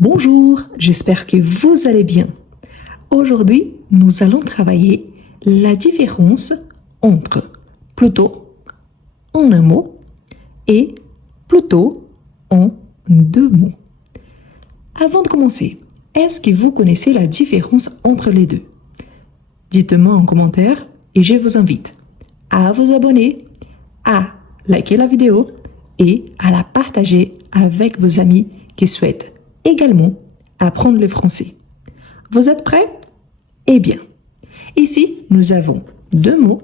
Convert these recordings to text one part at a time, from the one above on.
Bonjour, j'espère que vous allez bien. Aujourd'hui, nous allons travailler la différence entre plutôt en un mot et plutôt en deux mots. Avant de commencer, est-ce que vous connaissez la différence entre les deux? Dites-moi en commentaire et je vous invite à vous abonner, à liker la vidéo et à la partager avec vos amis qui souhaitent également apprendre le français. Vous êtes prêts? Eh bien, ici, nous avons deux mots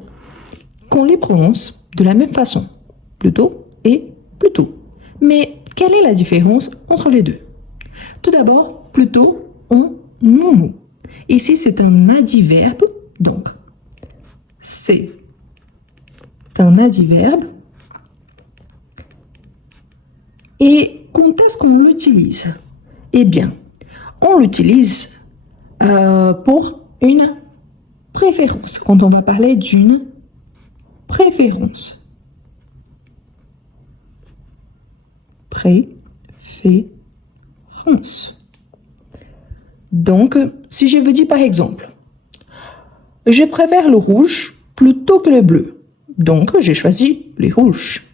qu'on les prononce de la même façon, plutôt et plutôt. Mais quelle est la différence entre les deux? Tout d'abord, plutôt en non-mot. Ici, c'est un adverbe, donc c'est un adverbe. Et quand est-ce qu'on l'utilise? Eh bien, on l'utilise pour une préférence, quand on va parler d'une préférence. Préférence. Donc, si je vous dis par exemple, je préfère le rouge plutôt que le bleu, donc j'ai choisi les rouges.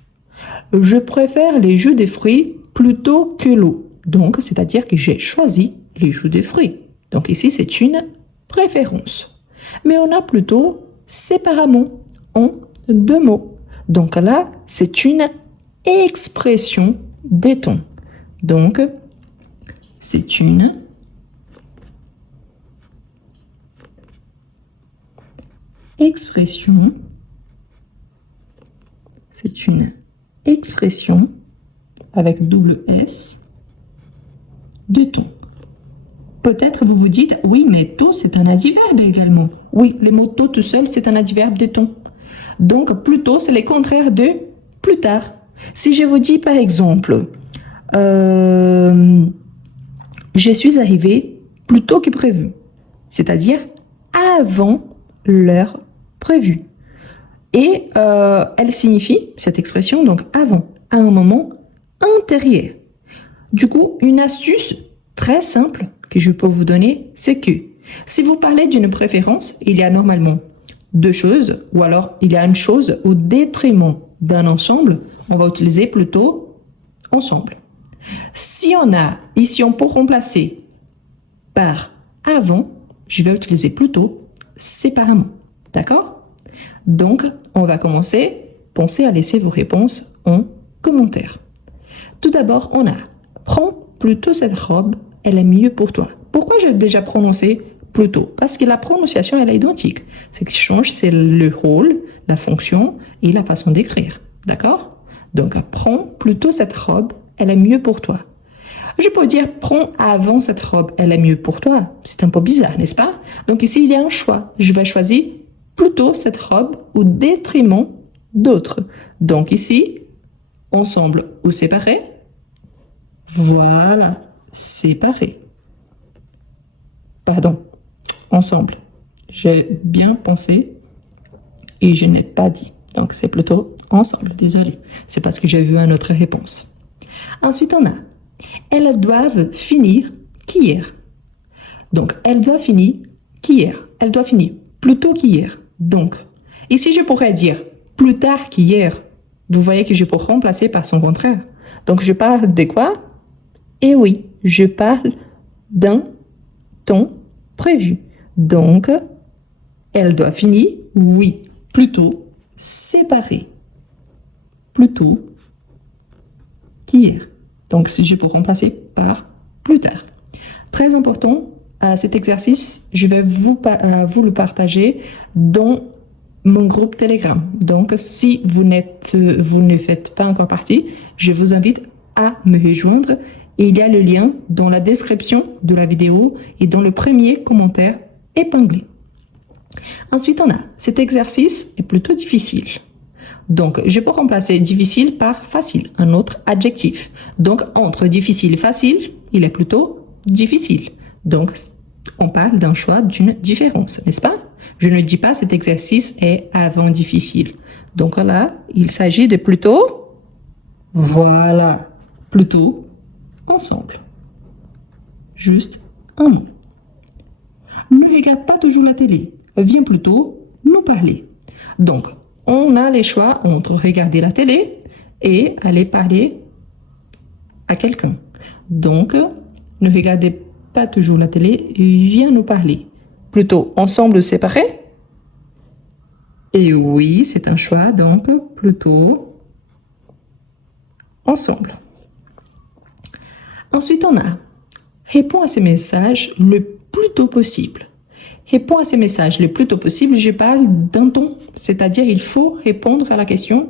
Je préfère les jus de fruits plutôt que l'eau. Donc, c'est-à-dire que j'ai choisi les jus de fruits. Donc ici, c'est une préférence. Mais on a plutôt séparément en deux mots. Donc là, c'est une expression des tons. Donc, c'est une expression. C'est une expression avec double S de ton. Peut-être vous vous dites, oui, mais tôt, c'est un adverbe également. Oui, le mot tôt tout seul, c'est un adverbe de ton. Donc, plus tôt, c'est le contraire de plus tard. Si je vous dis, par exemple, je suis arrivé plus tôt que prévu, c'est-à-dire avant l'heure prévue. Et elle signifie, cette expression, donc avant, à un moment antérieur. Du coup, une astuce très simple que je peux vous donner, c'est que si vous parlez d'une préférence, il y a normalement deux choses, ou alors il y a une chose au détriment d'un ensemble, on va utiliser plutôt ensemble. Si on a, ici on peut remplacer par avant, je vais utiliser plutôt séparément. D'accord? Donc, on va commencer. Pensez à laisser vos réponses en commentaire. Tout d'abord, on a prends plutôt cette robe, elle est mieux pour toi. Pourquoi j'ai déjà prononcé plutôt? Parce que la prononciation, elle est identique. Ce qui change, c'est le rôle, la fonction et la façon d'écrire. D'accord? Donc, prends plutôt cette robe, elle est mieux pour toi. Je peux dire prends avant cette robe, elle est mieux pour toi. C'est un peu bizarre, n'est-ce pas? Donc ici, il y a un choix. Je vais choisir plutôt cette robe au détriment d'autres. Donc ici, ensemble ou séparés. Voilà, séparés. Pardon, ensemble. J'ai bien pensé et je n'ai pas dit. Donc c'est plutôt ensemble, désolé. C'est parce que j'ai vu une autre réponse. Ensuite, on a elles doivent finir qu'hier. Donc, elles doivent finir qu'hier. Elles doivent finir plus tôt qu'hier. Donc, ici, je pourrais dire plus tard qu'hier. Vous voyez que je peux remplacer par son contraire. Donc, je parle de quoi? Eh oui, je parle d'un temps prévu. Donc, elle doit finir, oui, plutôt séparée. Plutôt qu'hier. Donc, si je peux remplacer par plus tard. Très important, cet exercice, je vais vous le partager dans mon groupe Telegram. Donc, si vous ne faites pas encore partie, je vous invite à me rejoindre. Et il y a le lien dans la description de la vidéo et dans le premier commentaire épinglé. Ensuite, on a cet exercice est plutôt difficile. Donc, je peux remplacer difficile par facile, un autre adjectif. Donc, entre difficile et facile, il est plutôt difficile. Donc, on parle d'un choix, d'une différence, n'est-ce pas? Je ne dis pas cet exercice est avant difficile. Donc là, il s'agit de plutôt, voilà, plutôt ensemble. juste un mot. Ne regarde pas toujours la télé. Viens plutôt nous parler. Donc, on a les choix entre regarder la télé et aller parler à quelqu'un. Donc, ne regardez pas toujours la télé, viens nous parler. Plutôt ensemble ou séparés? Et oui, c'est un choix, donc plutôt ensemble. Ensuite, on a réponds à ces messages le plus tôt possible. Réponds à ces messages le plus tôt possible, je parle d'un ton, c'est-à-dire il faut répondre à la question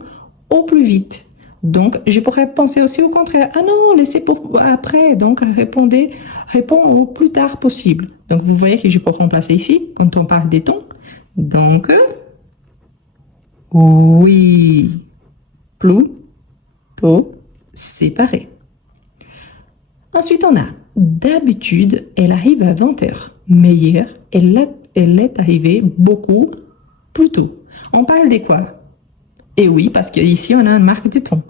au plus vite. Donc, je pourrais penser aussi au contraire. Ah non, laissez pour après. Donc, réponds au plus tard possible. Donc, vous voyez que je peux remplacer ici quand on parle des tons. Donc, oui, plutôt séparé. Ensuite, on a d'habitude, elle arrive à 20h. Mais hier, elle est arrivée beaucoup plus tôt. On parle de quoi? Et oui, parce qu'ici, on a une marque de ton.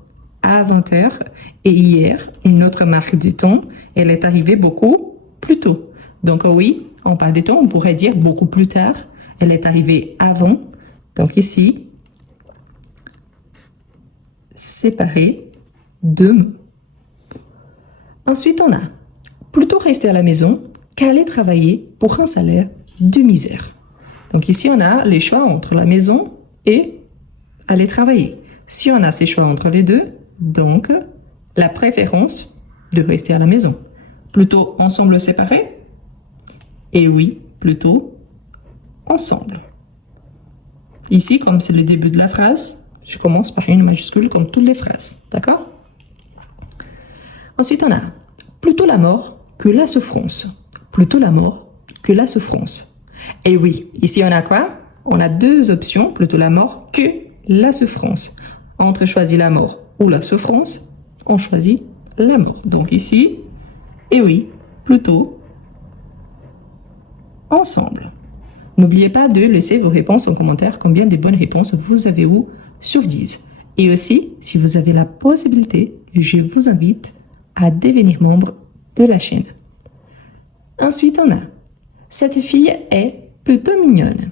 À 20h. Et hier, une autre marque de ton, elle est arrivée beaucoup plus tôt. Donc oui, on parle de ton, on pourrait dire beaucoup plus tard. Elle est arrivée avant. Donc ici, séparé de mots. Ensuite, on a plutôt rester à la maison qu'aller travailler pour un salaire de misère. Donc ici, on a les choix entre la maison et aller travailler. Si on a ces choix entre les deux, donc la préférence de rester à la maison. Plutôt ensemble ou séparés? Et oui, plutôt ensemble. Ici, comme c'est le début de la phrase, je commence par une majuscule comme toutes les phrases. D'accord? Ensuite, on a plutôt la mort que la souffrance. Plutôt la mort que la souffrance. Et oui, ici on a quoi? On a deux options, plutôt la mort que la souffrance. Entre choisir la mort ou la souffrance, on choisit la mort. Donc ici, et oui, plutôt ensemble. N'oubliez pas de laisser vos réponses en commentaire, combien de bonnes réponses vous avez eu sur 10. Et aussi, si vous avez la possibilité, je vous invite à devenir membre de la chaîne. Ensuite, on a cette fille est plutôt mignonne.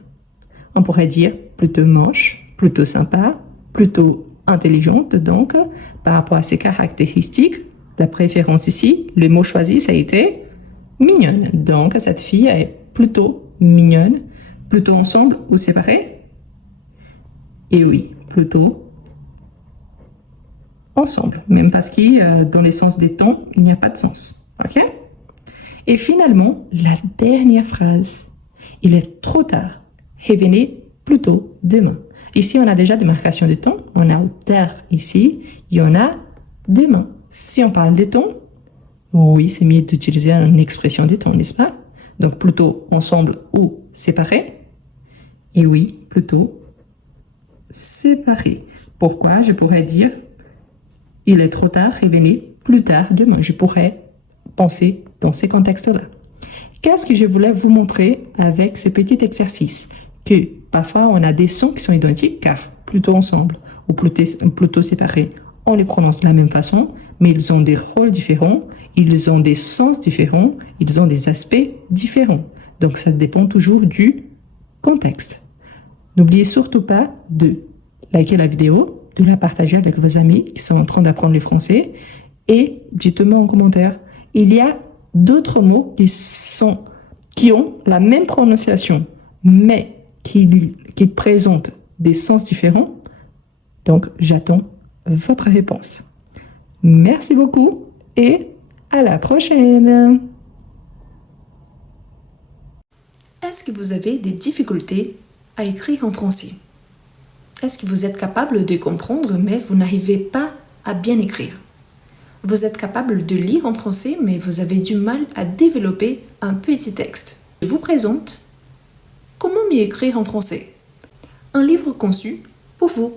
On pourrait dire plutôt moche, plutôt sympa, plutôt intelligente. Donc, par rapport à ses caractéristiques, la préférence ici, le mot choisi, ça a été mignonne. Donc, cette fille est plutôt mignonne, plutôt ensemble ou séparée? Et oui, plutôt ensemble. Même parce que dans les sens des tons, il n'y a pas de sens. OK? Et finalement, la dernière phrase. Il est trop tard. Revenez plutôt demain. Ici, on a déjà des marcations de ton. On a tard ici. Il y en a demain. Si on parle des tons, oui, c'est mieux d'utiliser une expression des tons, n'est-ce pas? Donc, plutôt ensemble ou séparés. Et oui, plutôt séparés. Pourquoi? Je pourrais dire, il est trop tard, revenez plus tard demain. Je pourrais penser dans ces contextes-là. Qu'est-ce que je voulais vous montrer avec ce petit exercice? Que parfois, on a des sons qui sont identiques, car plutôt ensemble ou plutôt séparés, on les prononce de la même façon, mais ils ont des rôles différents, ils ont des sens différents, ils ont des aspects différents. Donc, ça dépend toujours du contexte. N'oubliez surtout pas de liker la vidéo, de la partager avec vos amis qui sont en train d'apprendre le français et dites-moi en commentaire, il y a d'autres mots qui ont la même prononciation, mais qui présentent des sens différents. Donc, j'attends votre réponse. Merci beaucoup et à la prochaine. Est-ce que vous avez des difficultés à écrire en français? Est-ce que vous êtes capable de comprendre, mais vous n'arrivez pas à bien écrire? Vous êtes capable de lire en français, mais vous avez du mal à développer un petit texte. Je vous présente Comment mieux écrire en français? Un livre conçu pour vous,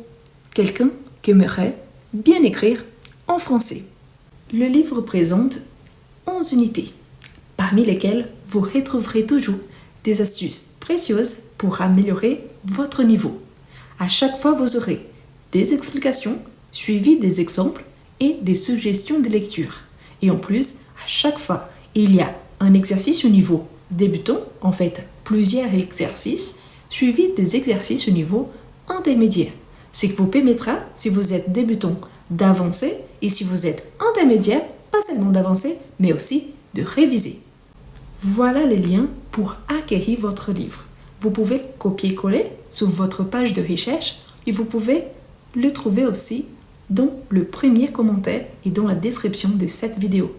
quelqu'un qui aimerait bien écrire en français. Le livre présente 11 unités, parmi lesquelles vous retrouverez toujours des astuces précieuses pour améliorer votre niveau. À chaque fois, vous aurez des explications suivies des exemples et des suggestions de lecture. Et en plus, à chaque fois, il y a un exercice au niveau débutant, en fait plusieurs exercices, suivis des exercices au niveau intermédiaire. Ce qui vous permettra, si vous êtes débutant, d'avancer et si vous êtes intermédiaire, pas seulement d'avancer, mais aussi de réviser. Voilà les liens pour acquérir votre livre. Vous pouvez copier-coller sur votre page de recherche et vous pouvez le trouver aussi dans le premier commentaire et dans la description de cette vidéo.